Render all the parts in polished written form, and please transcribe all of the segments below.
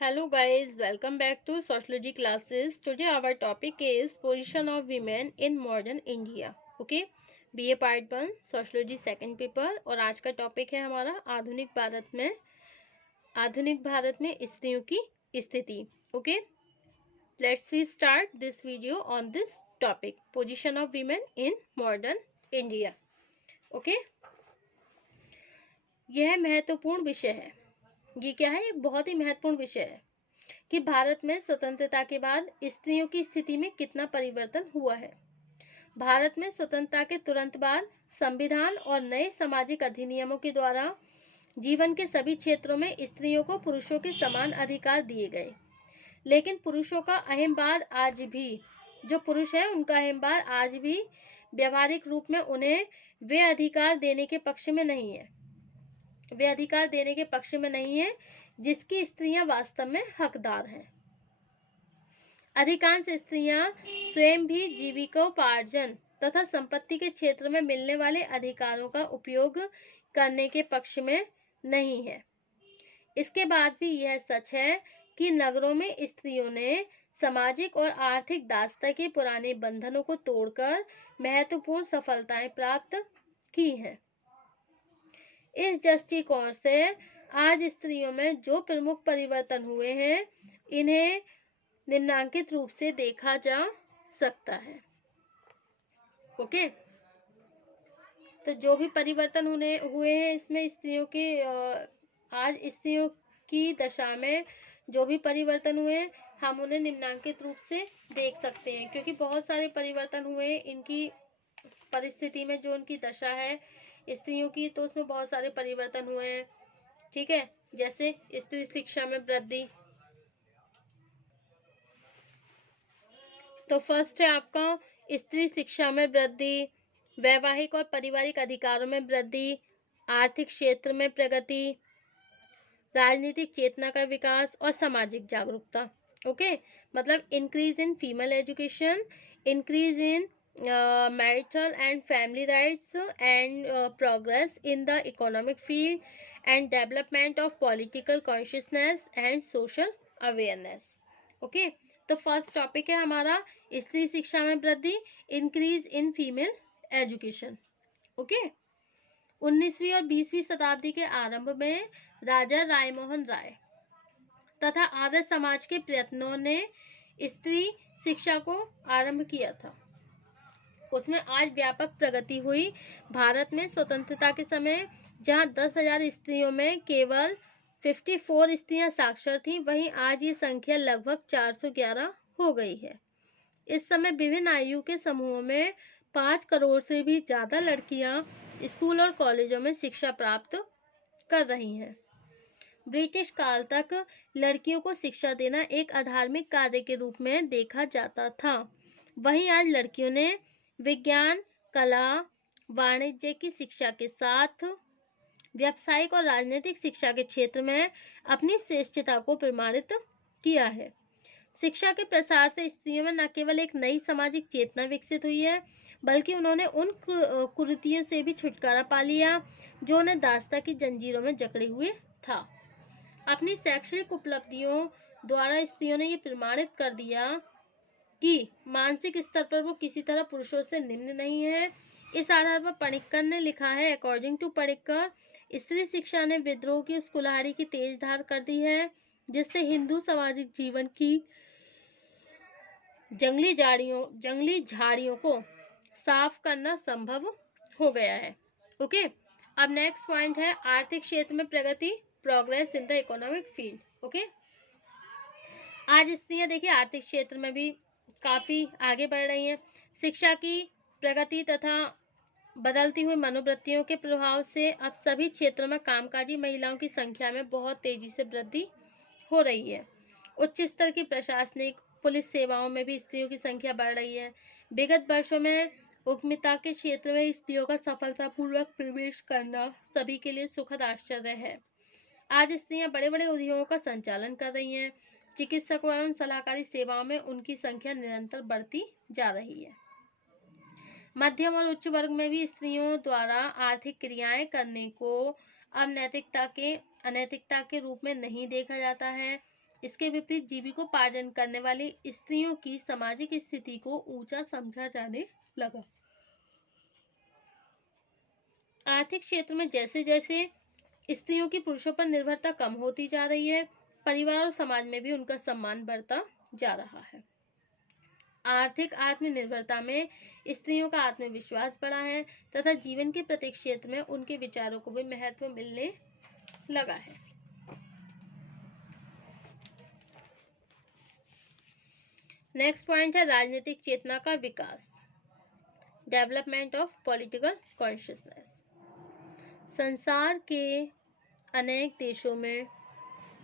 Hello guys, welcome back to sociology classes. Today our topic is position of women in modern India. Okay, BA part 1 sociology second paper और आज का topic है हमारा आधुनिक भारत में स्त्रियों की स्थिति. Okay, let's we start this video on this topic position of women in modern India. Okay, यह महत्वपूर्ण विषय है. ये क्या है? एक बहुत ही महत्वपूर्ण विषय है कि भारत में स्वतंत्रता के बाद स्त्रियों की स्थिति में कितना परिवर्तन हुआ है. भारत में स्वतंत्रता के तुरंत बाद संविधान और नए सामाजिक अधिनियमों के द्वारा जीवन के सभी क्षेत्रों में स्त्रियों को पुरुषों के समान अधिकार दिए गए. लेकिन पुरुषों का अहंभाव आज भी, जो पुरुष है उनका अहंभाव आज भी व्यवहारिक रूप में उन्हें वे अधिकार देने के पक्ष में नहीं है जिसकी स्त्रियां वास्तव में हकदार हैं. अधिकांश स्त्रियां स्वयं भी जीविकोपार्जन तथा संपत्ति के क्षेत्र में मिलने वाले अधिकारों का उपयोग करने के पक्ष में नहीं है. इसके बाद भी यह सच है कि नगरों में स्त्रियों ने सामाजिक और आर्थिक दासता के पुराने बंधनों को तोड़कर महत्वपूर्ण सफलताएं प्राप्त की हैं. इस दृष्टिकोण से आज स्त्रियों में जो प्रमुख परिवर्तन हुए हैं इन्हें निम्नांकित रूप से देखा जा सकता है. ओके, तो जो भी परिवर्तन हुए हैं इसमें स्त्रियों के आज स्त्रियों की दशा में जो भी परिवर्तन हुए हैं हम उन्हें निम्नांकित रूप से देख सकते हैं, क्योंकि बहुत सारे परिवर्तन हुए हैं इनकी परिस्थिति में. जो उनकी दशा है स्त्रियों की, तो उसमें बहुत सारे परिवर्तन हुए हैं. ठीक है, जैसे स्त्री शिक्षा में वृद्धि. तो फर्स्ट है आपका स्त्री शिक्षा में वृद्धि, वैवाहिक और पारिवारिक अधिकारों में वृद्धि, आर्थिक क्षेत्र में प्रगति, राजनीतिक चेतना का विकास और सामाजिक जागरूकता. ओके, मतलब increase in female education, increase in marital and family rights and progress in the economic field and development of political consciousness and social awareness. Okay, तो फर्स्ट टॉपिक है हमारा स्त्री शिक्षा में वृद्धि, increase in female education. Okay, 19वीं और 20वीं शताब्दी के आरंभ में राजा राममोहन राय तथा आर्य समाज के प्रयत्नों ने स्त्री शिक्षा को आरंभ किया था. उसमें आज व्यापक प्रगति हुई. भारत में स्वतंत्रता के समय जहां 10,000 स्त्रियों में केवल 54 स्त्रियां साक्षर थीं, वहीं आज ये संख्या लगभग 411 हो गई है. इस समय विभिन्न आयु के समूहों में 5 करोड़ से भी ज्यादा लड़कियां स्कूल और कॉलेजों में शिक्षा प्राप्त कर रही हैं. ब्रिटिश काल तक लड़कियों को शिक्षा देना एक अधार्मिक कार्य के रूप में देखा जाता था. वहीं आज लड़कियों ने विज्ञान, कला, वाणिज्य की शिक्षा के साथ व्यावसायिक और राजनीतिक शिक्षा के क्षेत्र में अपनी श्रेष्ठता को प्रमाणित किया है. शिक्षा के प्रसार से स्त्रियों में न केवल एक नई सामाजिक चेतना विकसित हुई है, बल्कि उन्होंने उन कुरीतियों से भी छुटकारा पा लिया जो उन्हें दासता की जंजीरों में जकड़े हुए था. अपनी शैक्षणिक उपलब्धियों द्वारा स्त्रियों ने यह प्रमाणित कर दिया कि मानसिक स्तर पर वो किसी तरह पुरुषों से निम्न नहीं है. इस आधार पर पणिक्कर ने लिखा है, अकॉर्डिंग टू पणिक्कर, स्त्री शिक्षा ने विद्रोह की उस कुल्हाड़ी की तेज धार कर दी है जिससे हिंदू सामाजिक जीवन की जंगली झाड़ियों को साफ करना संभव हो गया है. ओके, अब नेक्स्ट पॉइंट है आर्थिक क्षेत्र में प्रगति, progress in the economic field. Okay, आज स्त्रियां देखिए आर्थिक क्षेत्र में भी काफी आगे बढ़ रही हैं. शिक्षा की प्रगति तथा बदलती हुई मनोवृत्तियों के प्रभाव से अब सभी क्षेत्रों में कामकाजी महिलाओं की संख्या में बहुत तेजी से वृद्धि हो रही है. उच्च स्तर की प्रशासनिक, पुलिस सेवाओं में भी स्त्रियों की संख्या बढ़ रही है. विगत वर्षों में उद्यमिता के क्षेत्र में स्त्रियों का सफलतापूर्वक प्रवेश करना सभी के लिए सुखद आश्चर्य है. आज स्त्रियां बड़े बड़े उद्योगों का संचालन कर रही हैं. चिकित्सकों एवं सलाहकारी सेवाओं में उनकी संख्या निरंतर बढ़ती जा रही है. मध्यम और उच्च वर्ग में भी स्त्रियों द्वारा आर्थिक क्रियाएं करने को अब अनैतिकता के रूप में नहीं देखा जाता है. इसके विपरीत जीविकोपार्जन करने वाली स्त्रियों की सामाजिक स्थिति को ऊंचा समझा जाने लगा। आर्थिक क्षेत्र में जैसे जैसे स्त्रियों की पुरुषों पर निर्भरता कम होती जा रही है, परिवार और समाज में भी उनका सम्मान बढ़ता जा रहा है। आर्थिक आत्मनिर्भरता में स्त्रियों का आत्मविश्वास बढ़ा है तथा जीवन के प्रत्येक क्षेत्र में उनके विचारों को भी महत्व मिलने लगा है। नेक्स्ट पॉइंट है राजनीतिक चेतना का विकास, डेवलपमेंट ऑफ पॉलिटिकल कॉन्शियसनेस। संसार के अनेक देशों में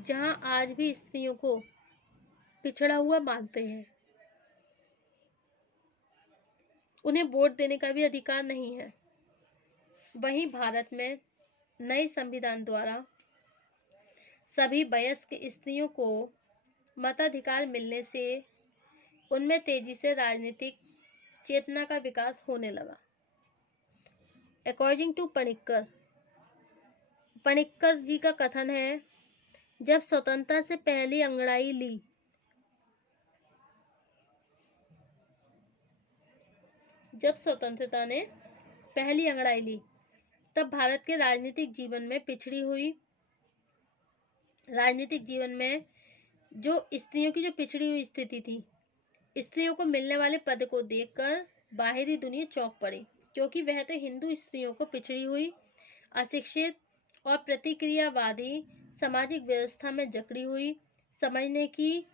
जहां आज भी स्त्रियों को पिछड़ा हुआ मानते हैं, उन्हें वोट देने का भी अधिकार नहीं है, वहीं भारत में नए संविधान द्वारा सभी वयस्क स्त्रियों को मताधिकार मिलने से उनमें तेजी से राजनीतिक चेतना का विकास होने लगा। अकॉर्डिंग टू पणिक्कर जी का कथन है, जब स्वतंत्रता से पहली अंगड़ाई ली जब स्वतंत्रता ने पहली अंगड़ाई ली तब भारत के राजनीतिक जीवन में जो स्त्रियों की जो पिछड़ी हुई स्थिति थी, स्त्रियों को मिलने वाले पद को देखकर बाहरी दुनिया चौंक पड़ी, क्योंकि वह तो हिंदू स्त्रियों को पिछड़ी हुई, अशिक्षित और प्रतिक्रियावादी सामाजिक व्यवस्था में जकड़ी हुई समझने की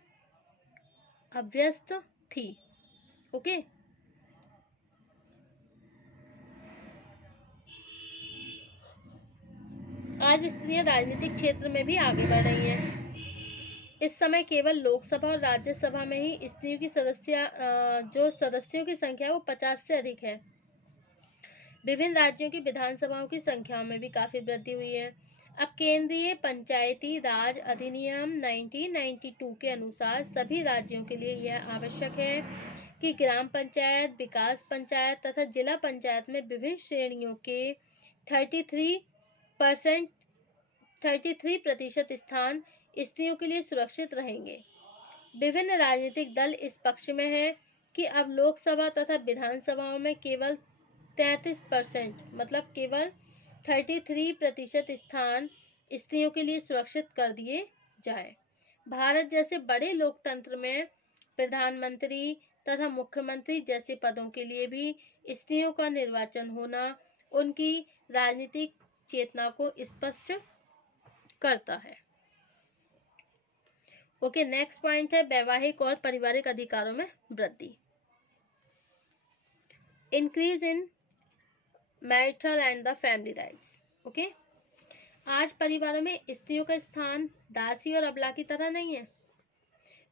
अभ्यस्त थी। ओके, आज स्त्रियां राजनीतिक क्षेत्र में भी आगे बढ़ रही हैं। इस समय केवल लोकसभा और राज्यसभा में ही स्त्रियों की जो सदस्यों की संख्या है वो 50 से अधिक है। विभिन्न राज्यों की विधानसभाओं की संख्याओं में भी काफी वृद्धि हुई है। अब केंद्रीय पंचायती राज अधिनियम 1992 के अनुसार सभी राज्यों के लिए यह आवश्यक है कि ग्राम पंचायत, विकास पंचायत तथा जिला पंचायत में विभिन्न श्रेणियों के 33% स्थान स्त्रियों के लिए सुरक्षित रहेंगे। विभिन्न राजनीतिक दल इस पक्ष में है कि अब लोकसभा तथा विधानसभाओं में केवल 33% मतलब केवल 33% स्थान स्त्रियों के लिए सुरक्षित कर दिए जाए। भारत जैसे बड़े लोकतंत्र में प्रधानमंत्री तथा मुख्यमंत्री जैसे पदों के लिए भी स्त्रियों का निर्वाचन होना उनकी राजनीतिक चेतना को स्पष्ट करता है। ओके, नेक्स्ट पॉइंट है वैवाहिक और पारिवारिक अधिकारों में वृद्धि, increase in marital and the family rights. Okay, आज परिवारों में स्त्रियों का स्थान दासी और अबला की तरह नहीं है,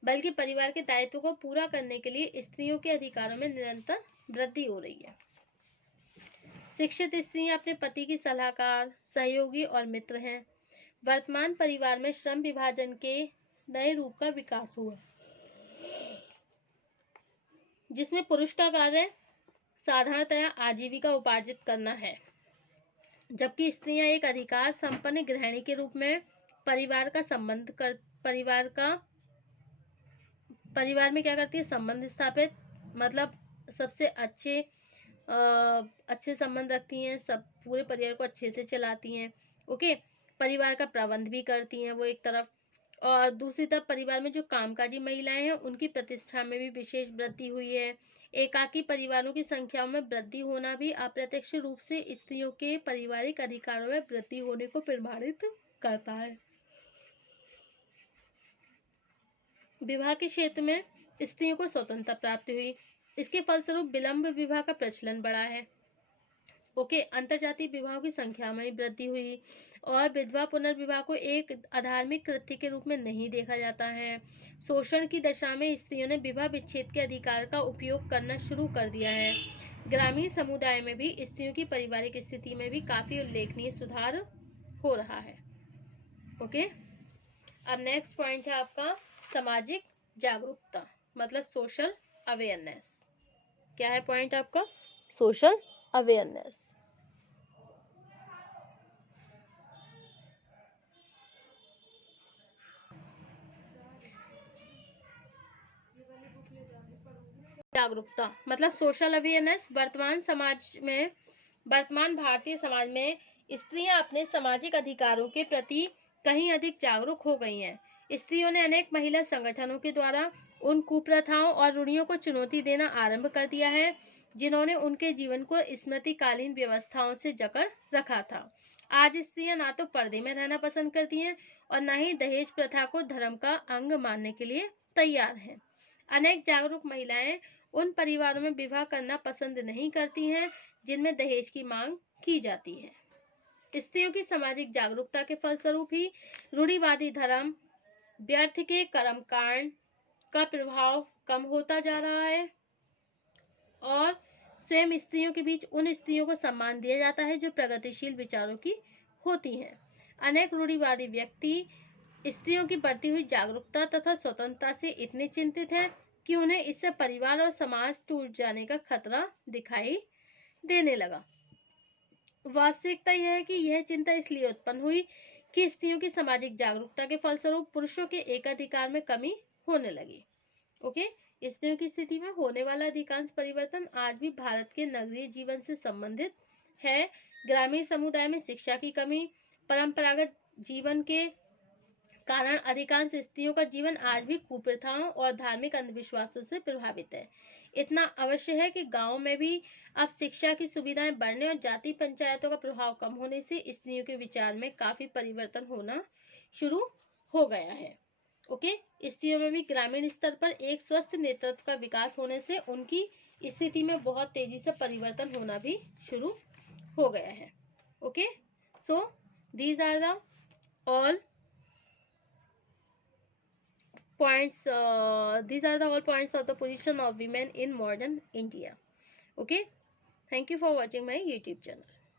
बल्कि परिवार के दायित्व को पूरा करने के लिए स्त्रियों के अधिकारों में निरंतर वृद्धि हो रही है। शिक्षित स्त्रियां अपने पति की सलाहकार, सहयोगी और मित्र हैं। वर्तमान परिवार में श्रम विभाजन के नए रूप का विकास हुआ, जिसमें पुरुष का कार्य साधारणतया आजीविका उपार्जित करना है, जबकि स्त्रियां एक अधिकार संपन्न गृहिणी के रूप में परिवार में क्या करती है, संबंध स्थापित, मतलब सबसे अच्छे संबंध रखती हैं, सब पूरे परिवार को अच्छे से चलाती हैं। ओके, परिवार का प्रबंध भी करती हैं वो एक तरफ, और दूसरी तरफ परिवार में जो कामकाजी महिलाएं हैं उनकी प्रतिष्ठा में भी विशेष वृद्धि हुई है। एकाकी परिवारों की संख्याओं में वृद्धि होना भी अप्रत्यक्ष रूप से स्त्रियों के पारिवारिक अधिकारों में वृद्धि होने को प्रमाणित करता है। विवाह के क्षेत्र में स्त्रियों को स्वतंत्रता प्राप्त हुई, इसके फलस्वरूप विलंब विवाह का प्रचलन बढ़ा है। ओके, अंतरजातीय विवाहों की संख्या में वृद्धि हुई और विधवा पुनर्विवाह को एक अधार्मिक कृत्य के रूप में नहीं देखा जाता है। शोषण की दशा में स्त्रियों ने विवाह विच्छेद के अधिकार का उपयोग करना शुरू कर दिया है। ग्रामीण समुदाय में भी स्त्रियों की पारिवारिक स्थिति में भी काफी उल्लेखनीय सुधार हो रहा है। ओके, अब नेक्स्ट पॉइंट है आपका सामाजिक जागरूकता, मतलब सोशल अवेयरनेस। क्या है पॉइंट आपका? Social awareness. जागरूकता मतलब सोशल अवेयरनेस। वर्तमान भारतीय समाज में स्त्रियां अपने सामाजिक अधिकारों के प्रति कहीं अधिक जागरूक हो गई हैं। स्त्रियों ने अनेक महिला संगठनों के द्वारा उन कुप्रथाओं और रूढ़ियों को चुनौती देना आरंभ कर दिया है जिन्होंने उनके जीवन को स्मृतिकालीन व्यवस्थाओं से जकड़ रखा था। आज स्त्रियां ना तो पर्दे में रहना पसंद करती हैं और न ही दहेज प्रथा को धर्म का अंग मानने के लिए तैयार हैं। अनेक जागरूक महिलाएं उन परिवारों में विवाह करना पसंद नहीं करती हैं जिनमें दहेज की मांग की जाती है। स्त्रियों की सामाजिक जागरूकता के फलस्वरूप ही रूढ़िवादी धर्म व्यर्थ के कर्मकांड का प्रभाव कम होता जा रहा है और स्वयं स्त्रियों के बीच उन स्त्रियों को सम्मान दिया जाता है जो प्रगतिशील विचारों की होती हैं। अनेक रूढ़िवादी व्यक्ति स्त्रियों की बढ़ती हुई जागरूकता तथा स्वतंत्रता से इतने चिंतित हैं कि उन्हें इससे परिवार और समाज टूट जाने का खतरा दिखाई देने लगा। वास्तविकता यह है कि यह चिंता इसलिए उत्पन्न हुई कि स्त्रियों की सामाजिक जागरूकता के फलस्वरूप पुरुषों के एकाधिकार में कमी होने लगी। ओके, स्त्रियों की स्थिति में होने वाला अधिकांश परिवर्तन आज भी भारत के नगरीय जीवन से संबंधित है। ग्रामीण समुदाय में शिक्षा की कमी, परंपरागत जीवन के कारण अधिकांश स्त्रियों का जीवन आज भी कुप्रथाओं और धार्मिक अंधविश्वासों से प्रभावित है। इतना अवश्य है कि गांव में भी अब शिक्षा की सुविधाएं बढ़ने और जाति पंचायतों का प्रभाव कम होने से स्त्रियों के विचार में काफी परिवर्तन होना शुरू हो गया है। ओके, स्त्रियों में भी ग्रामीण स्तर पर एक स्वस्थ नेतृत्व का विकास होने से उनकी स्थिति में बहुत तेजी से परिवर्तन होना भी शुरू हो गया है। Okay, so these are the all points these are the all points of the position of women in modern India. Okay, thank you for watching my YouTube channel.